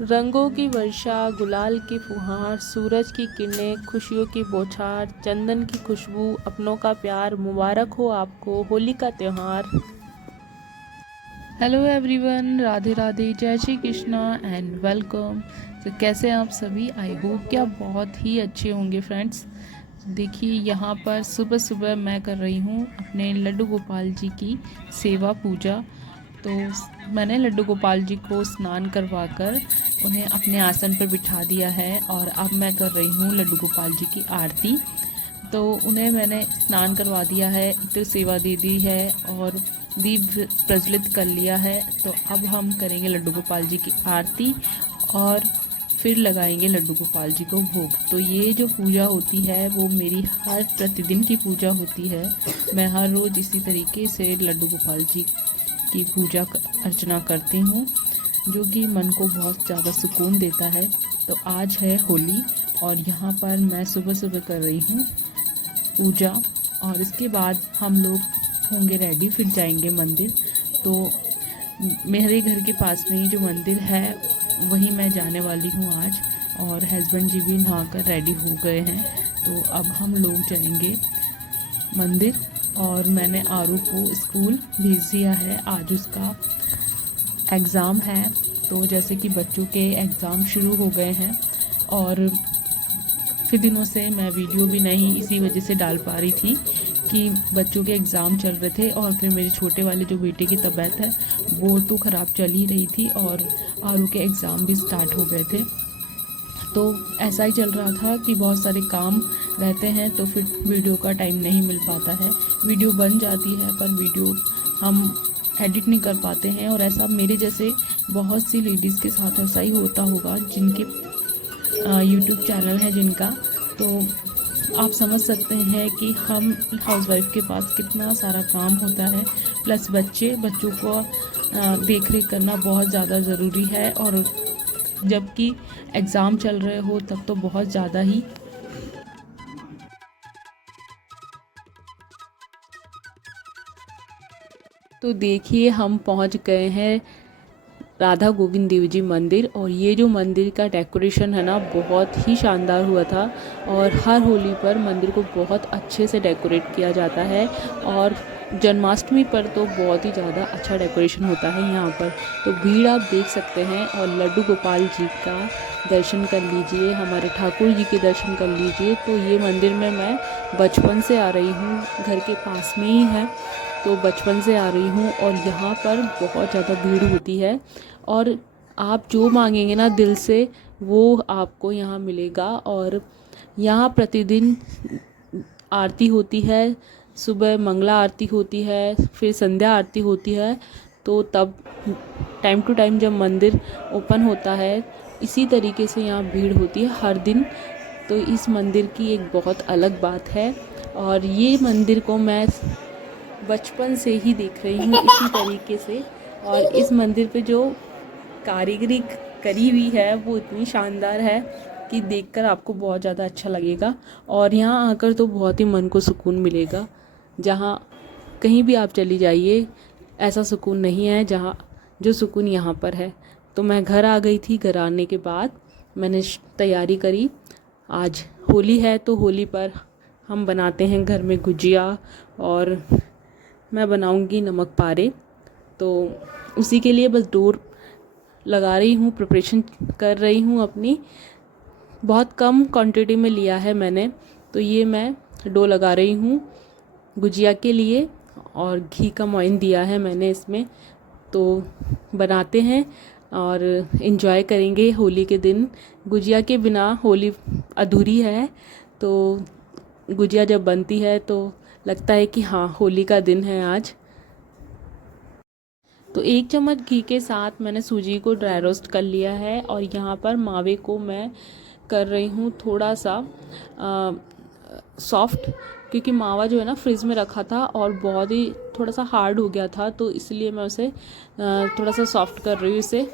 रंगों की वर्षा, गुलाल की फुहार, सूरज की किरणें, खुशियों की बौछार, चंदन की खुशबू, अपनों का प्यार, मुबारक हो आपको होली का त्यौहार। हेलो एवरीवन, राधे राधे, जय श्री कृष्णा एंड वेलकम। तो कैसे हैं आप सभी? आई होप कि आप बहुत ही अच्छे होंगे फ्रेंड्स। देखिए यहाँ पर सुबह सुबह मैं कर रही हूँ अपने लड्डू गोपाल जी की सेवा पूजा। तो मैंने लड्डू गोपाल जी को स्नान करवाकर उन्हें अपने आसन पर बिठा दिया है और अब मैं कर रही हूँ लड्डू गोपाल जी की आरती। तो उन्हें मैंने स्नान करवा दिया है, इत्र सेवा दे दी है और दीप प्रज्वलित कर लिया है। तो अब हम करेंगे लड्डू गोपाल जी की आरती और फिर लगाएंगे लड्डू गोपाल जी को भोग। तो ये जो पूजा होती है वो मेरी हर प्रतिदिन की पूजा होती है। मैं हर रोज़ इसी तरीके से लड्डू गोपाल जी की पूजा अर्चना करती हूँ, जो कि मन को बहुत ज़्यादा सुकून देता है। तो आज है होली और यहाँ पर मैं सुबह सुबह कर रही हूँ पूजा और इसके बाद हम लोग होंगे रेडी, फिर जाएंगे मंदिर। तो मेरे घर के पास में ही जो मंदिर है वहीं मैं जाने वाली हूँ आज, और हस्बैंड जी भी नहाकर रेडी हो गए हैं। तो अब हम लोग जाएंगे मंदिर और मैंने आरू को स्कूल भेज दिया है, आज उसका एग्ज़ाम है। तो जैसे कि बच्चों के एग्ज़ाम शुरू हो गए हैं और फिर दिनों से मैं वीडियो भी नहीं इसी वजह से डाल पा रही थी कि बच्चों के एग्ज़ाम चल रहे थे और फिर मेरे छोटे वाले जो बेटे की तबीयत है वो तो ख़राब चल ही रही थी और आरू के एग्ज़ाम भी स्टार्ट हो गए थे। तो ऐसा ही चल रहा था कि बहुत सारे काम रहते हैं तो फिर वीडियो का टाइम नहीं मिल पाता है। वीडियो बन जाती है पर वीडियो हम एडिट नहीं कर पाते हैं, और ऐसा मेरे जैसे बहुत सी लेडीज़ के साथ ऐसा ही होता होगा जिनके यूट्यूब चैनल है जिनका। तो आप समझ सकते हैं कि हम हाउसवाइफ के पास कितना सारा काम होता है, प्लस बच्चों को देख रेख करना बहुत ज़्यादा ज़रूरी है, और जबकि एग्ज़ाम चल रहे हो तब तो बहुत ज़्यादा ही। तो देखिए हम पहुंच गए हैं राधा गोविंद देव जी मंदिर, और ये जो मंदिर का डेकोरेशन है ना बहुत ही शानदार हुआ था, और हर होली पर मंदिर को बहुत अच्छे से डेकोरेट किया जाता है, और जन्माष्टमी पर तो बहुत ही ज़्यादा अच्छा डेकोरेशन होता है यहाँ पर। तो भीड़ आप देख सकते हैं, और लड्डू गोपाल जी का दर्शन कर लीजिए, हमारे ठाकुर जी के दर्शन कर लीजिए। तो ये मंदिर में मैं बचपन से आ रही हूँ, घर के पास में ही है, तो बचपन से आ रही हूँ, और यहाँ पर बहुत ज़्यादा भीड़ होती है, और आप जो मांगेंगे ना दिल से वो आपको यहाँ मिलेगा। और यहाँ प्रतिदिन आरती होती है, सुबह मंगला आरती होती है, फिर संध्या आरती होती है। तो तब टाइम टू टाइम जब मंदिर ओपन होता है, इसी तरीके से यहाँ भीड़ होती है हर दिन। तो इस मंदिर की एक बहुत अलग बात है, और ये मंदिर को मैं बचपन से ही देख रही हूँ इसी तरीके से। और इस मंदिर पे जो कारीगरी करी हुई है वो इतनी शानदार है कि देखकर आपको बहुत ज़्यादा अच्छा लगेगा, और यहाँ आकर तो बहुत ही मन को सुकून मिलेगा। जहाँ कहीं भी आप चली जाइए ऐसा सुकून नहीं है जहाँ जो सुकून यहाँ पर है। तो मैं घर आ गई थी, घर आने के बाद मैंने तैयारी करी। आज होली है तो होली पर हम बनाते हैं घर में गुजिया, और मैं बनाऊंगी नमक पारे। तो उसी के लिए बस डोर लगा रही हूँ, प्रिपरेशन कर रही हूँ अपनी। बहुत कम क्वांटिटी में लिया है मैंने, तो ये मैं डो लगा रही हूँ गुजिया के लिए, और घी का मोइन दिया है मैंने इसमें। तो बनाते हैं और इन्जॉय करेंगे होली के दिन। गुजिया के बिना होली अधूरी है, तो गुजिया जब बनती है तो लगता है कि हाँ होली का दिन है आज। तो 1 चम्मच घी के साथ मैंने सूजी को ड्राई रोस्ट कर लिया है, और यहाँ पर मावे को मैं कर रही हूँ थोड़ा सा सॉफ्ट, क्योंकि मावा जो है ना फ्रिज में रखा था और बहुत ही थोड़ा सा हार्ड हो गया था, तो इसलिए मैं उसे थोड़ा सा सॉफ्ट कर रही हूँ इसे।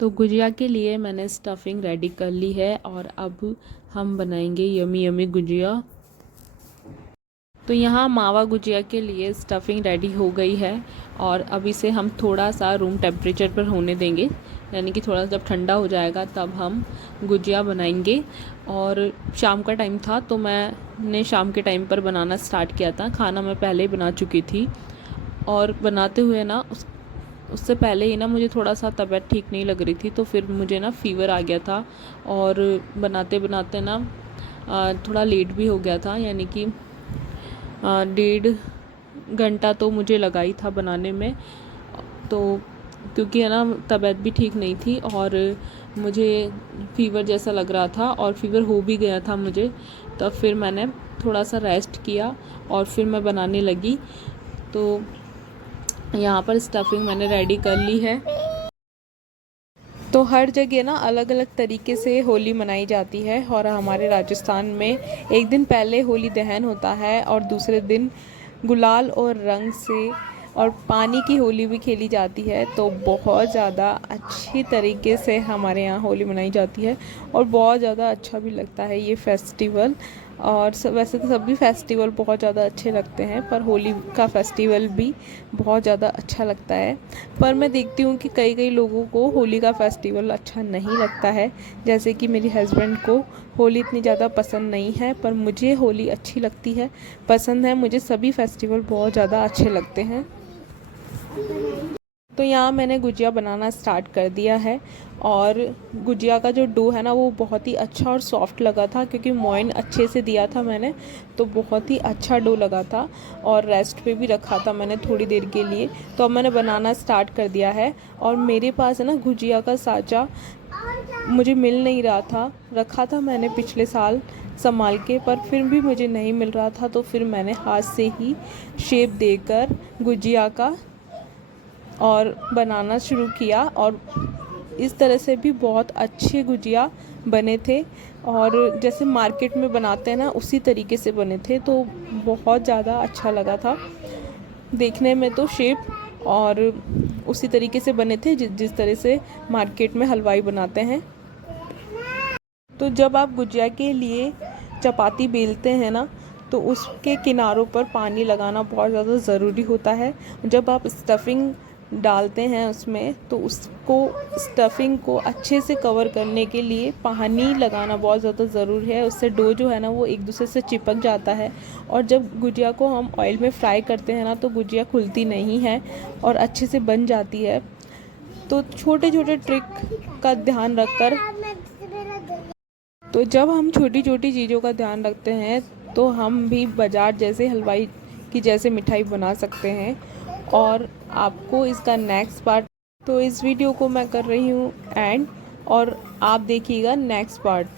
तो गुजिया के लिए मैंने स्टफिंग रेडी कर ली है, और अब हम बनाएंगे यमी यमी गुजिया। तो यहाँ मावा गुजिया के लिए स्टफिंग रेडी हो गई है, और अब इसे हम थोड़ा सा रूम टेम्परेचर पर होने देंगे, यानी कि थोड़ा जब ठंडा हो जाएगा तब हम गुजिया बनाएंगे। और शाम का टाइम था तो मैंने शाम के टाइम पर बनाना स्टार्ट किया था। खाना मैं पहले ही बना चुकी थी और बनाते हुए ना उससे पहले ही ना मुझे थोड़ा सा तबीयत ठीक नहीं लग रही थी, तो फिर मुझे ना फ़ीवर आ गया था और बनाते बनाते ना थोड़ा लेट भी हो गया था, यानी कि 1.5 घंटा तो मुझे लगा ही था बनाने में। तो क्योंकि है ना तबीयत भी ठीक नहीं थी और मुझे फ़ीवर जैसा लग रहा था और फ़ीवर हो भी गया था मुझे, तब फिर मैंने थोड़ा सा रेस्ट किया और फिर मैं बनाने लगी। तो यहाँ पर स्टफिंग मैंने रेडी कर ली है। तो हर जगह ना अलग अलग तरीके से होली मनाई जाती है और हमारे राजस्थान में एक दिन पहले होली दहन होता है और दूसरे दिन गुलाल और रंग से और पानी की होली भी खेली जाती है। तो बहुत ज़्यादा अच्छी तरीके से हमारे यहाँ होली मनाई जाती है और बहुत ज़्यादा अच्छा भी लगता है ये फेस्टिवल। और वैसे तो सभी फेस्टिवल बहुत ज़्यादा अच्छे लगते हैं, पर होली का फेस्टिवल भी बहुत ज़्यादा अच्छा लगता है। पर मैं देखती हूँ कि कई कई लोगों को होली का फेस्टिवल अच्छा नहीं लगता है, जैसे कि मेरे हस्बैंड को होली इतनी ज़्यादा पसंद नहीं है, पर मुझे होली अच्छी लगती है, पसंद है। मुझे सभी फेस्टिवल बहुत ज़्यादा अच्छे लगते हैं। तो यहाँ मैंने गुजिया बनाना स्टार्ट कर दिया है और गुजिया का जो डो है ना वो बहुत ही अच्छा और सॉफ्ट लगा था, क्योंकि मोइन अच्छे से दिया था मैंने, तो बहुत ही अच्छा डो लगा था और रेस्ट पे भी रखा था मैंने थोड़ी देर के लिए। तो अब मैंने बनाना स्टार्ट कर दिया है और मेरे पास है ना गुजिया का साँचा मुझे मिल नहीं रहा था, रखा था मैंने पिछले साल संभाल के, पर फिर भी मुझे नहीं मिल रहा था। तो फिर मैंने हाथ से ही शेप देकर गुजिया का और बनाना शुरू किया और इस तरह से भी बहुत अच्छे गुजिया बने थे और जैसे मार्केट में बनाते हैं ना उसी तरीके से बने थे। तो बहुत ज़्यादा अच्छा लगा था देखने में, तो शेप और उसी तरीके से बने थे जिस तरह से मार्केट में हलवाई बनाते हैं। तो जब आप गुजिया के लिए चपाती बेलते हैं ना तो उसके किनारों पर पानी लगाना बहुत ज़्यादा ज़रूरी होता है। जब आप स्टफिंग डालते हैं उसमें तो उसको स्टफिंग को अच्छे से कवर करने के लिए पानी लगाना बहुत ज़्यादा ज़रूरी है। उससे डो जो है ना वो एक दूसरे से चिपक जाता है और जब गुजिया को हम ऑयल में फ्राई करते हैं ना तो गुजिया खुलती नहीं है और अच्छे से बन जाती है। तो छोटे छोटे ट्रिक का ध्यान रखकर, तो जब हम छोटी छोटी चीज़ों का ध्यान रखते हैं तो हम भी बाजार जैसे हलवाई की जैसे मिठाई बना सकते हैं। और आपको इसका नेक्स्ट पार्ट, तो इस वीडियो को मैं कर रही हूँ एंड, और आप देखिएगा नेक्स्ट पार्ट।